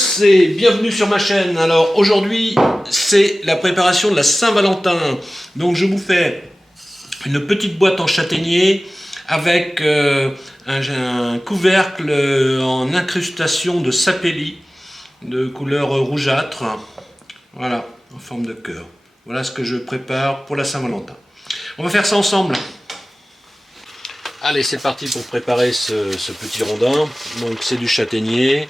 tous et bienvenue sur ma chaîne. Alors aujourd'hui c'est la préparation de la Saint-Valentin. Donc je vous fais une petite boîte en châtaignier avec un couvercle en incrustation de sapelli de couleur rougeâtre. Voilà, en forme de cœur. Voilà ce que je prépare pour la Saint-Valentin. On va faire ça ensemble. Allez, c'est parti pour préparer ce petit rondin. Donc c'est du châtaignier.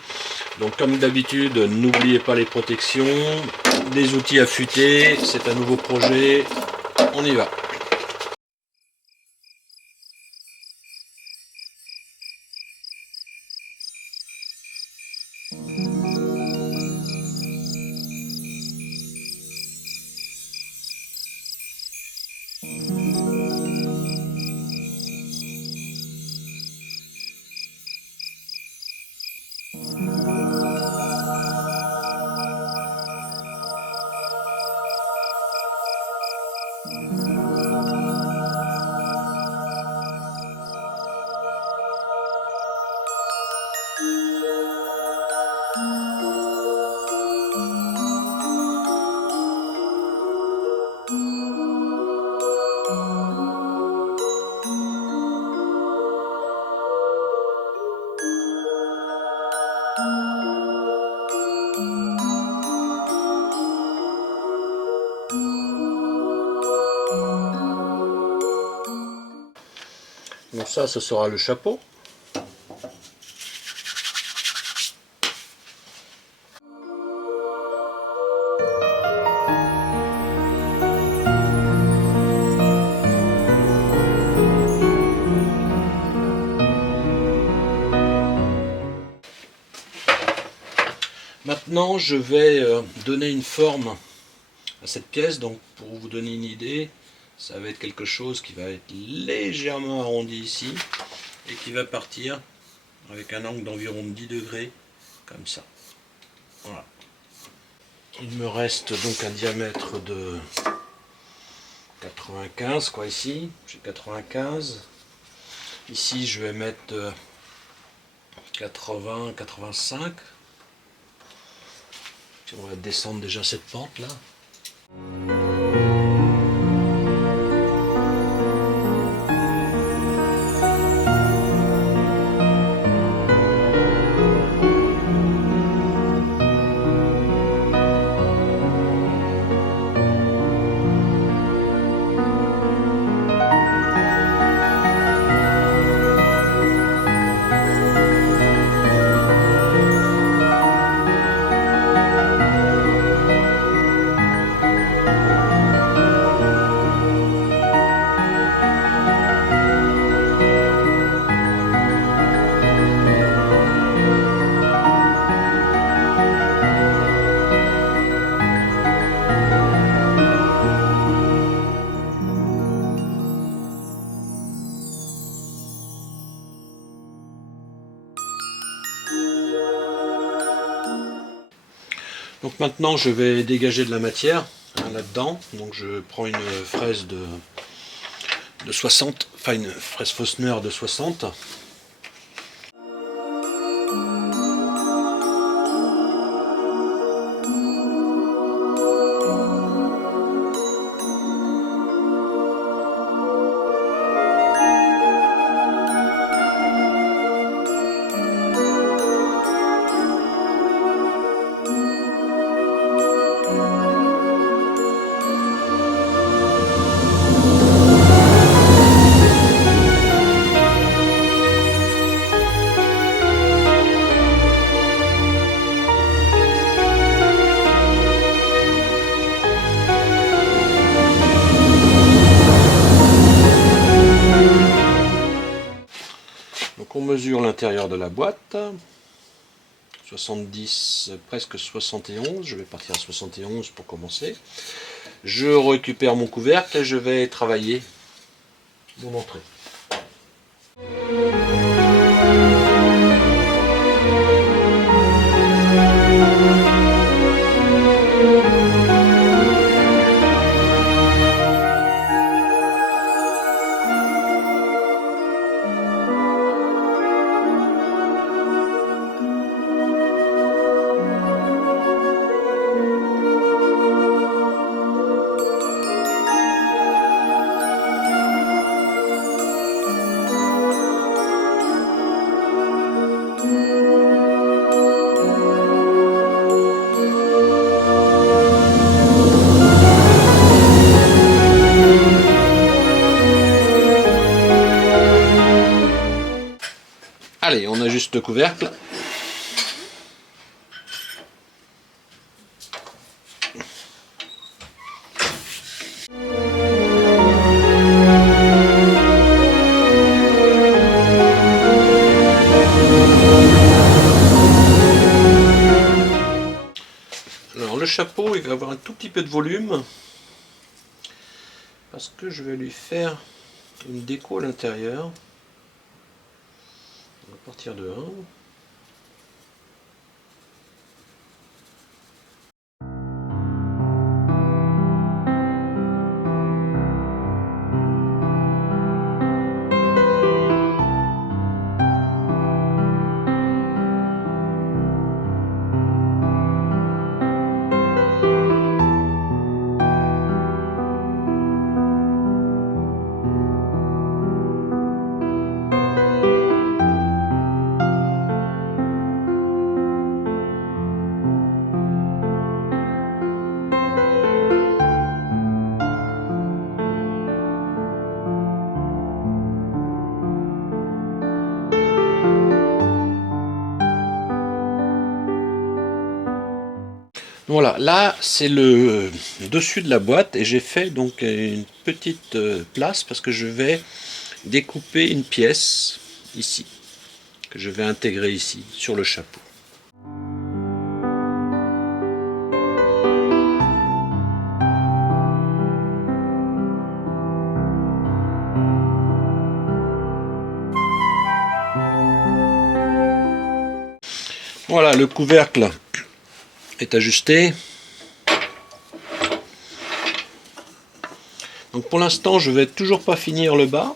Donc comme d'habitude, n'oubliez pas les protections, des outils affûtés, c'est un nouveau projet, on y va. Donc ça, ce sera le chapeau. Maintenant, je vais donner une forme à cette pièce. Donc, pour vous donner une idée, ça va être quelque chose qui va être légèrement arrondi ici et qui va partir avec un angle d'environ 10 degrés, comme ça. Voilà. Il me reste donc un diamètre de 95, quoi, ici. J'ai 95. Ici, je vais mettre 80, 85. On va descendre déjà cette pente là. Donc maintenant je vais dégager de la matière là-dedans. Donc je prends une fraise de 60, enfin une fraise Fosner de 60. Donc on mesure l'intérieur de la boîte, 70, presque 71, je vais partir à 71 pour commencer. Je récupère mon couvercle et je vais travailler mon entrée. le couvercle. Alors le chapeau, il va avoir un tout petit peu de volume parce que je vais lui faire une déco à l'intérieur. On va partir de 1. Voilà, là c'est le dessus de la boîte et j'ai fait donc une petite place parce que je vais découper une pièce ici que je vais intégrer ici sur le chapeau. Voilà, le couvercle est ajusté. Donc pour l'instant, je vais toujours pas finir le bas.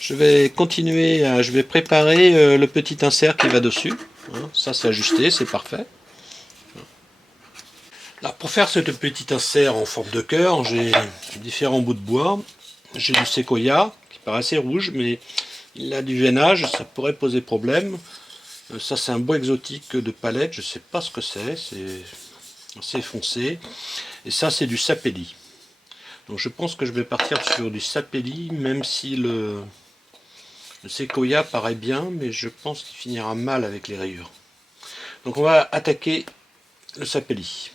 Je vais continuer, je vais préparer le petit insert qui va dessus. Ça c'est ajusté, c'est parfait. Là, pour faire ce petit insert en forme de cœur, j'ai différents bouts de bois. J'ai du séquoia qui paraît assez rouge, mais il a du veinage, ça pourrait poser problème. Ça c'est un bois exotique de palette, je ne sais pas ce que c'est assez foncé. Et ça c'est du sapelli. Donc je pense que je vais partir sur du sapelli, même si le séquoia paraît bien, mais je pense qu'il finira mal avec les rayures. Donc on va attaquer le sapelli.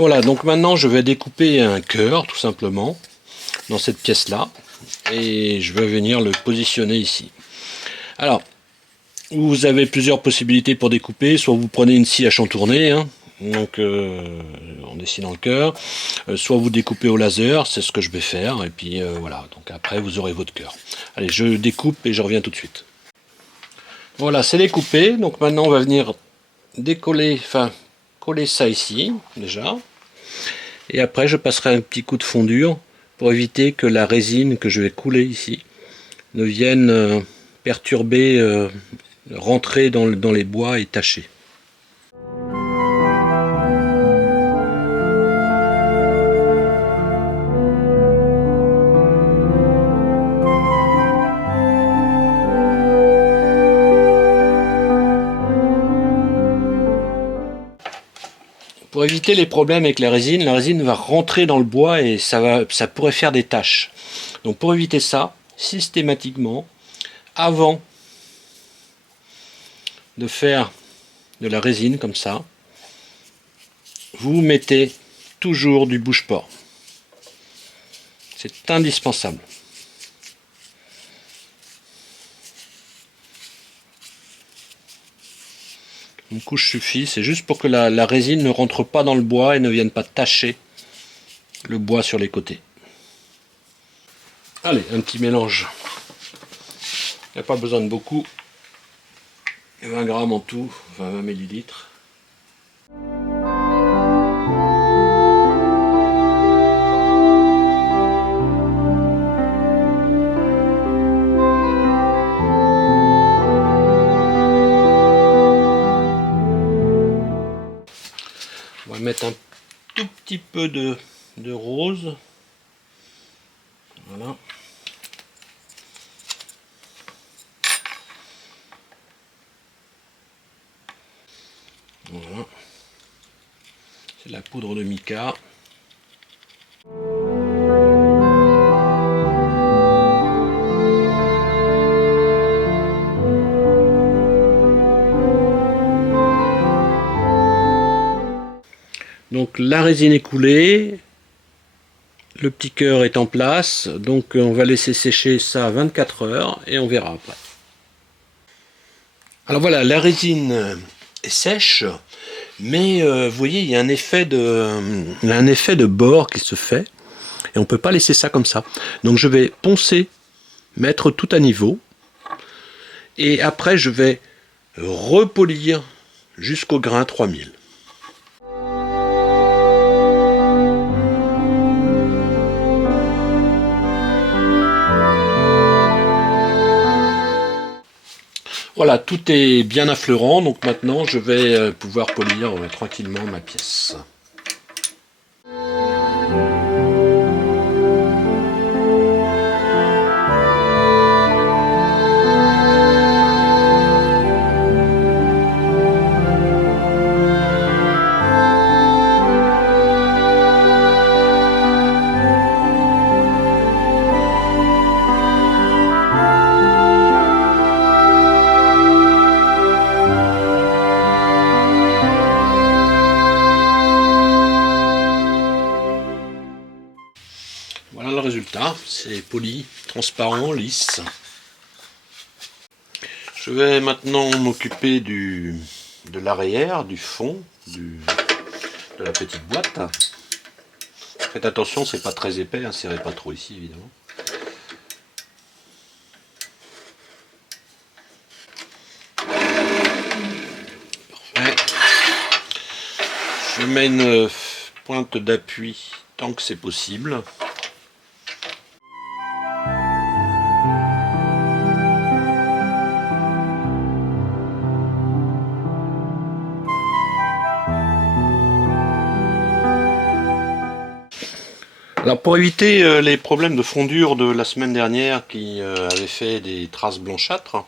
Voilà, donc maintenant je vais découper un cœur tout simplement dans cette pièce là et je vais venir le positionner ici. Alors vous avez plusieurs possibilités pour découper, soit vous prenez une scie à chantourner, donc en dessinant le cœur, soit vous découpez au laser, c'est ce que je vais faire, et puis voilà, donc après vous aurez votre cœur. Allez, je découpe et je reviens tout de suite. Voilà, c'est découpé, donc maintenant on va venir décoller, enfin coller ça ici déjà. Et après je passerai un petit coup de fondure pour éviter que la résine que je vais couler ici ne vienne perturber, rentrer dans les bois et tâcher. Pour éviter les problèmes avec la résine va rentrer dans le bois et ça pourrait faire des taches. Donc pour éviter ça, systématiquement, avant de faire de la résine comme ça, vous mettez toujours du bouche-port. C'est indispensable. Une couche suffit, c'est juste pour que la résine ne rentre pas dans le bois et ne vienne pas tacher le bois sur les côtés. Allez, un petit mélange. Il n'y a pas besoin de beaucoup. 20 grammes en tout, enfin 20 millilitres. On va mettre un tout petit peu de rose. Voilà. Voilà. C'est la poudre de mica. Donc la résine est coulée, le petit cœur est en place, donc on va laisser sécher ça 24 heures et on verra après. Alors voilà, la résine est sèche, mais vous voyez, il y a un effet de bord qui se fait, et on ne peut pas laisser ça comme ça. Donc je vais poncer, mettre tout à niveau, et après je vais repolir jusqu'au grain 3000. Voilà, tout est bien affleurant, donc maintenant je vais pouvoir polir tranquillement ma pièce. Voilà le résultat, c'est poli, transparent, lisse. Je vais maintenant m'occuper de l'arrière, du fond, de la petite boîte. Faites attention, c'est pas très épais, hein, serrez pas trop ici évidemment. Parfait. Je mets une pointe d'appui tant que c'est possible. Alors pour éviter les problèmes de fondure de la semaine dernière qui avaient fait des traces blanchâtres,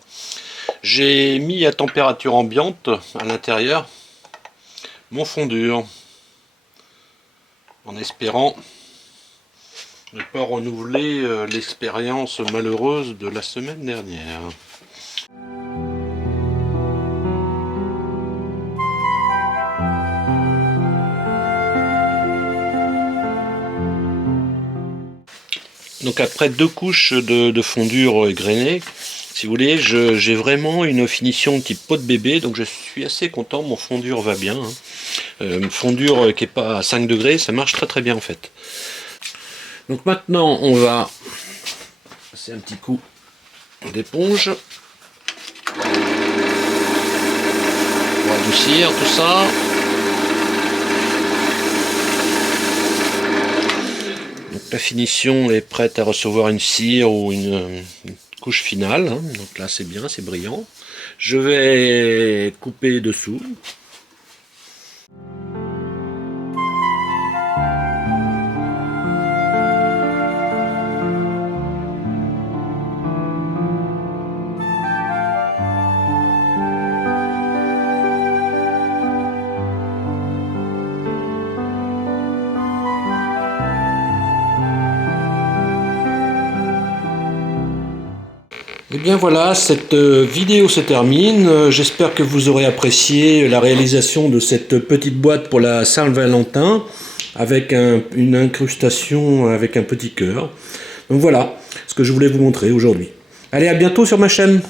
j'ai mis à température ambiante à l'intérieur mon fondure en espérant ne pas renouveler l'expérience malheureuse de la semaine dernière. Donc après 2 couches de fondure grainée, si vous voulez, j'ai vraiment une finition type pot de bébé, donc je suis assez content, mon fondure va bien. Hein. Fondure qui n'est pas à 5 degrés, ça marche très très bien en fait. Donc maintenant on va passer un petit coup d'éponge pour adoucir tout ça. La finition est prête à recevoir une cire ou une couche finale. Hein. Donc là c'est bien, c'est brillant. Je vais couper dessous. Et bien voilà, cette vidéo se termine. J'espère que vous aurez apprécié la réalisation de cette petite boîte pour la Saint-Valentin avec une incrustation avec un petit cœur. Donc voilà ce que je voulais vous montrer aujourd'hui. Allez, à bientôt sur ma chaîne.